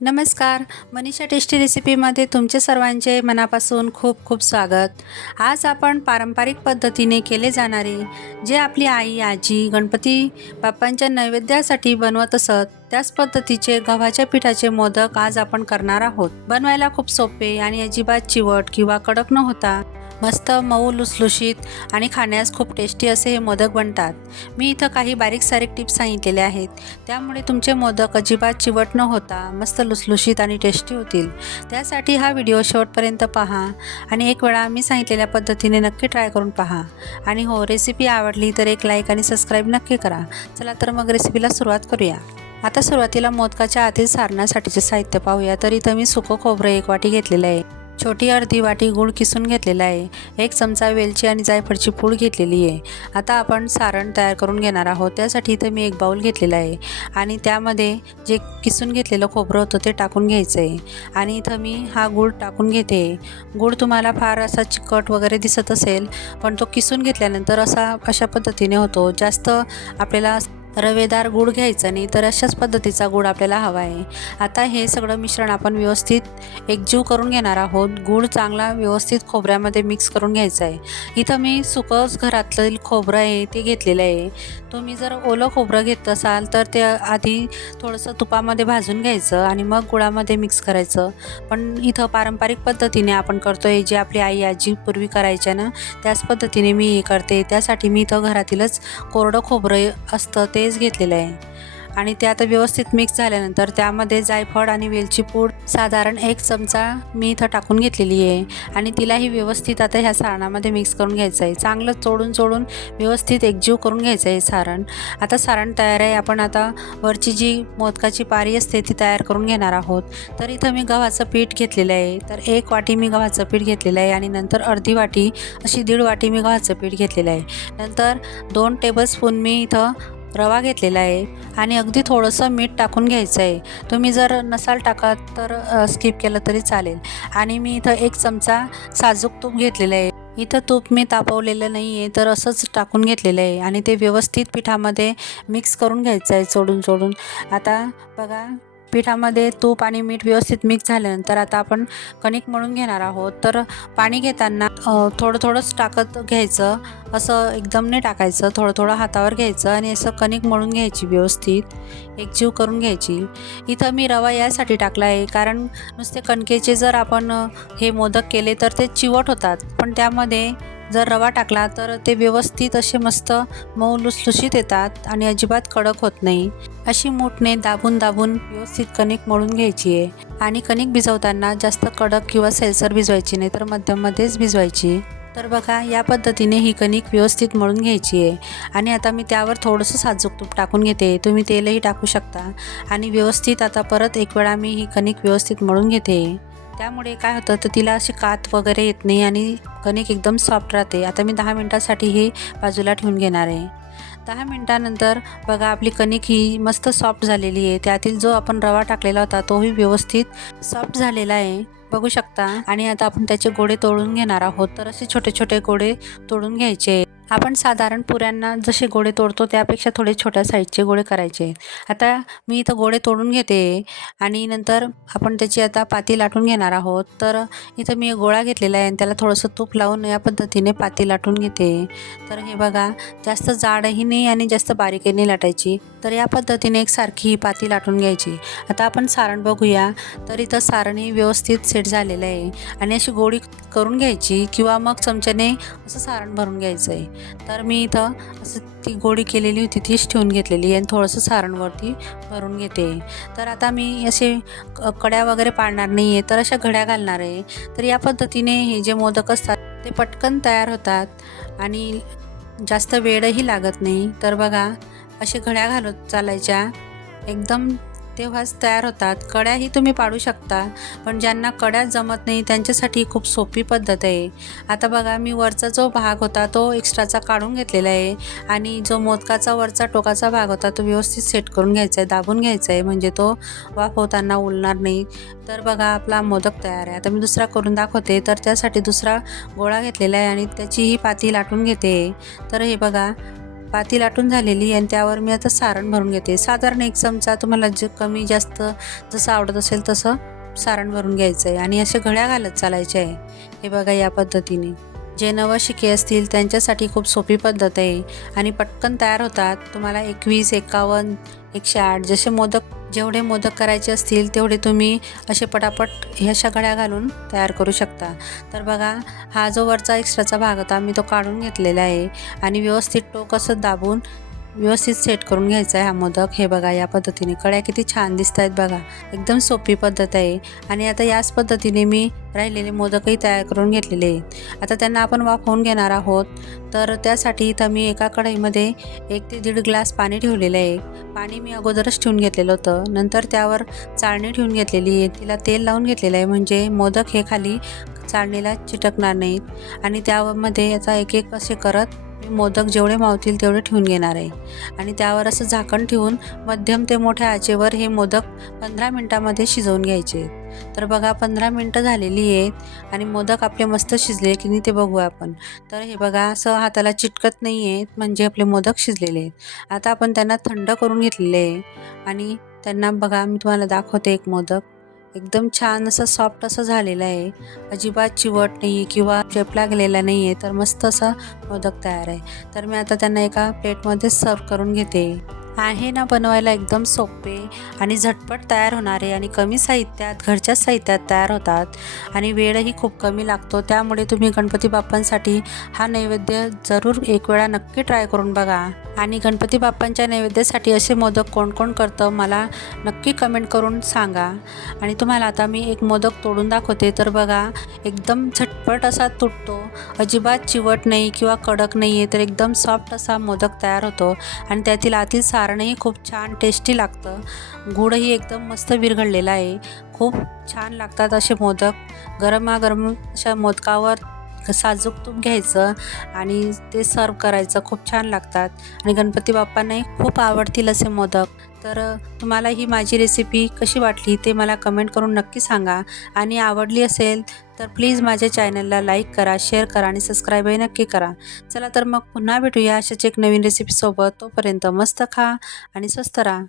नमस्कार. मनीषा टेस्टी रेसिपीमध्ये तुमचे सर्वांचे मनापासून खूप खूप स्वागत. आज आपण पारंपरिक पद्धतीने केले जाणारे जे आपली आई आजी गणपती बाप्पांच्या नैवेद्यासाठी बनवत असत त्याच पद्धतीचे गव्हाच्या पिठाचे मोदक आज आपण करणार आहोत. बनवायला खूप सोपे आणि अजिबात चिवट किंवा कडक न होता मस्त मऊ लुसलुशीत आणि खाण्यास खूप टेस्टी असे हे मोदक बनतात. मी इथं काही बारीक सारीक टिप्स सांगितलेले आहेत. त्यामुळे तुमचे मोदक अजिबात चिवट न होता मस्त लुसलुशीत आणि टेस्टी होतील. त्यासाठी हा व्हिडिओ शेवटपर्यंत पहा आणि एक वेळा मी सांगितलेल्या पद्धतीने नक्की ट्राय करून पहा. आणि हो रेसिपी आवडली तर एक लाईक आणि सबस्क्राईब नक्की करा. चला तर मग रेसिपीला सुरुवात करूया. आता सुरुवातीला मोदकाच्या आतील सारणासाठीचे साहित्य पाहूया. तर इथं मी सुकं खोबरं एक वाटी घेतलेलं आहे. छोटी अर्धी वाटी गूळ किसून घेतलेला आहे. एक चमचा वेलची आणि जायफळची पूड घेतलेली आहे. आता आपण सारण तयार करून घेणार आहोत. त्यासाठी इथं मी एक बाऊल घेतलेला आहे. आणि त्यामध्ये जे किसून घेतलेलं खोबरं होतं ते टाकून घ्यायचं आहे. आणि इथं मी हा गूळ टाकून घेते. गूळ तुम्हाला फार असा चिकट वगैरे दिसत असेल पण तो किसून घेतल्यानंतर असा अशा पद्धतीने होतो. जास्त आपल्याला रवेदार गूळ घ्यायचा नाही तर अशाच पद्धतीचा गूळ आपल्याला हवा आहे. आता हे सगळं मिश्रण आपण व्यवस्थित एकजीव करून घेणार आहोत. गूळ चांगला व्यवस्थित खोबऱ्यामध्ये मिक्स करून घ्यायचा आहे. इथं मी सुकंच घरातलं खोबरं आहे ते घेतलेलं आहे. तुम्ही जर ओलं खोबरं घेत असाल तर ते आधी थोडंसं तुपामध्ये भाजून घ्यायचं आणि मग गुळामध्ये मिक्स करायचं. पण इथं पारंपरिक पद्धतीने आपण करतो आहे जे आपली आई आजी पूर्वी करायच्या ना त्याच पद्धतीने मी हे करते. त्यासाठी मी इथं घरातीलच कोरडं खोबरं असतं ते तेच घेतलेलं आहे. आणि ते आता व्यवस्थित मिक्स झाल्यानंतर त्यामध्ये जायफळ आणि वेलची पूड साधारण एक चमचा मी इथं टाकून घेतलेली आहे. आणि तिलाही व्यवस्थित आता ह्या सारणामध्ये मिक्स करून घ्यायचं आहे. चांगलं चोडून चोडून व्यवस्थित एकजीव करून घ्यायचं आहे सारण. आता सारण तयार आहे. आपण आता वरची जी मोदकाची पारी असते ती तयार करून घेणार आहोत. तर इथं मी गव्हाचं पीठ घेतलेलं आहे. तर एक वाटी मी गव्हाचं पीठ घेतलेलं आहे. आणि नंतर अर्धी वाटी अशी दीड वाटी मी गव्हाचं पीठ घेतलेलं आहे. नंतर दोन टेबलस्पून मी इथं रवा घेतलेला आहे आणि अगदी थोडंसं मीठ टाकून घ्यायचं आहे. तुम्ही जर नसाल टाकत तर स्किप केलं तरी चालेल. आणि मी इथं एक चमचा साजूक तूप घेतलेलं आहे. इथं तूप मी तापवलेलं नाही आहे तर असंच टाकून घेतलेलं आहे. आणि ते व्यवस्थित पिठामध्ये मिक्स करून घ्यायचं आहे चोडून चोडून आता बघा पिठामध्ये तूप आणि मीठ व्यवस्थित मिक्स झाल्यानंतर आता आपण कणिक मळून घेणार आहोत. तर पाणी घेताना थोडं थोडंच टाकत घ्यायचं. असं एकदम नाही टाकायचं. थोडं थोडं हातावर घ्यायचं आणि असं कणिक मळून घ्यायची व्यवस्थित. एकजीव करून घ्यायची. इथं मी रवा यासाठी टाकला आहे कारण नुसते कणकेचे जर आपण हे मोदक केले तर ते चिवट होतात. पण त्यामध्ये जर रवा टाकला तर ते व्यवस्थित असे मस्त मऊ लुसलुशीत येतात आणि अजिबात कडक होत नाही. अशी मूठने दाबून दाबून व्यवस्थित कणिक मळून घ्यायची आहे. आणि कणिक भिजवताना जास्त कडक किंवा सैलसर भिजवायची नाही तर मध्यममध्येच भिजवायची. तर बघा या पद्धतीने ही कणिक व्यवस्थित मळून घ्यायची आहे. आणि आता मी त्यावर थोडंसं साजूक तूप टाकून घेते. तुम्ही तेलही टाकू शकता. आणि व्यवस्थित आता परत एक वेळा मी ही कणिक व्यवस्थित मळून घेते. त्यामुळे काय होतं तर तिला अशी कात वगैरे येत नाही आणि कणिक एकदम सॉफ्ट राहते. आता मी दहा मिनटासाठी ही बाजूला ठेवून घेणार आहे. दहा मिनटानंतर बघा आपली कणिक ही मस्त सॉफ्ट झालेली आहे. त्यातील जो आपण रवा टाकलेला होता तोही व्यवस्थित सॉफ्ट झालेला आहे. बघू शकता. आणि आता आपण त्याचे गोळे तोडून घेणार आहोत. तर असे छोटे छोटे गोळे तोडून घ्यायचे. आपण साधारण पुऱ्यांना जसे गोळे तोडतो त्यापेक्षा थोडे छोट्या साईजचे गोळे करायचे. आता मी इथं गोळे तोडून घेते आणि नंतर आपण त्याची आता पाती लाटून घेणार आहोत. तर इथं मी एक गोळा घेतलेला आहे आणि त्याला थोडंसं तूप लावून या पद्धतीने पाती लाटून घेते. तर हे बघा जास्त जाडही नाही आणि जास्त बारीकही नाही लाटायची. तर या पद्धतीने एक सारखी ही पाती लाटून घ्यायची. आता आपण सारण बघूया. तर इथं सारणही व्यवस्थित सेट झालेलं आहे आणि अशी गोळी करून घ्यायची किंवा मग चमच्याने असं सारण भरून घ्यायचं आहे तर मी इथं असं ती गोळी केलेली होती तीच ठेवून घेतलेली आणि थोडंसं सारणवरती भरून घेते. तर आता मी असे क- कड्या वगैरे पाडणार नाही आहे तर अशा घड्या घालणार आहे. तर या पद्धतीने हे जे मोदक असतात ते पटकन तयार होतात आणि जास्त वेळही लागत नाही. तर बघा असे घड्या घालत चालायच्या. एकदम तेव्हाच तयार होतात. कड्याही तुम्ही पाडू शकता पण ज्यांना कड्या जमत नाही त्यांच्यासाठी खूप सोपी पद्धत आहे. आता बघा मी वरचा जो भाग होता तो एक्स्ट्राचा काढून घेतलेला आहे आणि जो मोदकाचा वरचा टोकाचा भाग होता तो व्यवस्थित सेट करून घ्यायचा आहे दाबून घ्यायचा आहे म्हणजे तो वाफ होताना उलणार नाही. तर बघा आपला मोदक तयार आहे. आता मी दुसरा करून दाखवते. तर त्यासाठी दुसरा गोळा घेतलेला आहे आणि त्याची ही पाती लाटून घेते. तर हे बघा पाती लाटून झालेली आणि त्यावर मी आता सारण भरून घेते. साधारण एक चमचा तुम्हाला जे कमी जास्त जसं आवडत असेल तसं सारण भरून घ्यायचं आहे आणि असे घड्या घालत चालायचे आहे. हे बघा या पद्धतीने. जे नवशिके असतील त्यांच्यासाठी खूप सोपी पद्धत आहे. आणि पटकन तयार होतात. तुम्हाला एकवीस एकावन्न एकशे आठ जसे मोदक जेवढे मोदक करायचे असतील तेवढे तुम्ही असे पटापट ह्याशा घड्या घालून तयार करू शकता. तर बघा हा जो वरचा एक्स्ट्राचा भाग होता मी तो काढून घेतलेला आहे आणि व्यवस्थित टोक असं दाबून व्यवस्थित सेट करून घ्यायचा आहे हा मोदक. हे बघा या पद्धतीने. कड्या किती छान दिसत आहेत बघा. एकदम सोपी पद्धत आहे. आणि आता याच पद्धतीने मी राहिलेले मोदकही तयार करून घेतलेले आहेत. आता त्यांना आपण वाफवून घेणार आहोत. तर त्यासाठी इथं मी एका कढईमध्ये एक ते दीड ग्लास पाणी ठेवलेलं आहे. पाणी मी अगोदरच ठेवून घेतलेलं होतं. नंतर त्यावर चाळणी ठेवून घेतलेली आहे. तिला तेल लावून घेतलेलं आहे. म्हणजे मोदक हे खाली चाळणीला चिटकणार नाहीत. आणि त्यामध्ये याचा एक एक असे करत मी मोदक जेवढे मावतील तेवढे ठेवून घेणार आहे. आणि त्यावर असं झाकण ठेवून मध्यम ते मोठ्या आचेवर हे मोदक पंधरा मिनटामध्ये शिजवून घ्यायचे. तर बघा पंधरा मिनटं झालेली आहेत आणि मोदक आपले मस्त शिजले की नाही ते बघू आपण. तर हे बघा असं हाताला चिटकत नाही आहेत म्हणजे आपले मोदक शिजलेले आहेत. आता आपण त्यांना थंड करून घेतलेले आहे. आणि त्यांना बघा मी तुम्हाला दाखवते एक मोदक. एकदम छान असं सॉफ्ट असं झालेलं आहे. अजिबात चिवट नाही आहे किंवा चेप लागलेला नाही आहे तर मस्त असा मोदक तयार आहे. तर मी आता त्यांना एका प्लेटमध्ये सर्व करून घेते. आहे ना बनवायला एकदम सोपे आणि झटपट तयार होणारे आणि कमी साहित्यात घरच्याच साहित्यात तयार होतात. आणि वेळही खूप कमी लागतो. त्यामुळे तुम्ही गणपती बाप्पांसाठी हा नैवेद्य जरूर एक वेळा नक्की ट्राय करून बघा. आणि गणपती बाप्पांच्या नैवेद्यासाठी असे मोदक कोण कोण करतं मला नक्की कमेंट करून सांगा. आणि तुम्हाला आता मी एक मोदक तोडून दाखवते. तर बघा एकदम झटपट असा तुटतो. अजिबात चिवट नाही किंवा कडक नाही आहे तर एकदम सॉफ्ट असा मोदक तयार होतो. आणि त्यातील आतील कारणही खूप छान टेस्टी लागतं. गुडही एकदम मस्त विरघळलेला आहे. खूप छान लागतात असे मोदक. गरमागरम अशा मोदकावर साजूक तूप घ्यायचं आणि ते सर्व करायचं. खूप छान लागतात. आणि गणपती बाप्पांनाही खूप आवडतील असे मोदक. तर तुम्हाला ही माझी रेसिपी कशी वाटली ते मला कमेंट करून नक्की सांगा. आणि आवडली असेल तर प्लीज माझ्या चॅनलला लाईक करा शेअर करा आणि सबस्क्राईबही नक्की करा. चला तर मग पुन्हा भेटूया अशाच एक नवीन रेसिपीसोबत तोपर्यंत मस्त खा आणि स्वस्त राहा.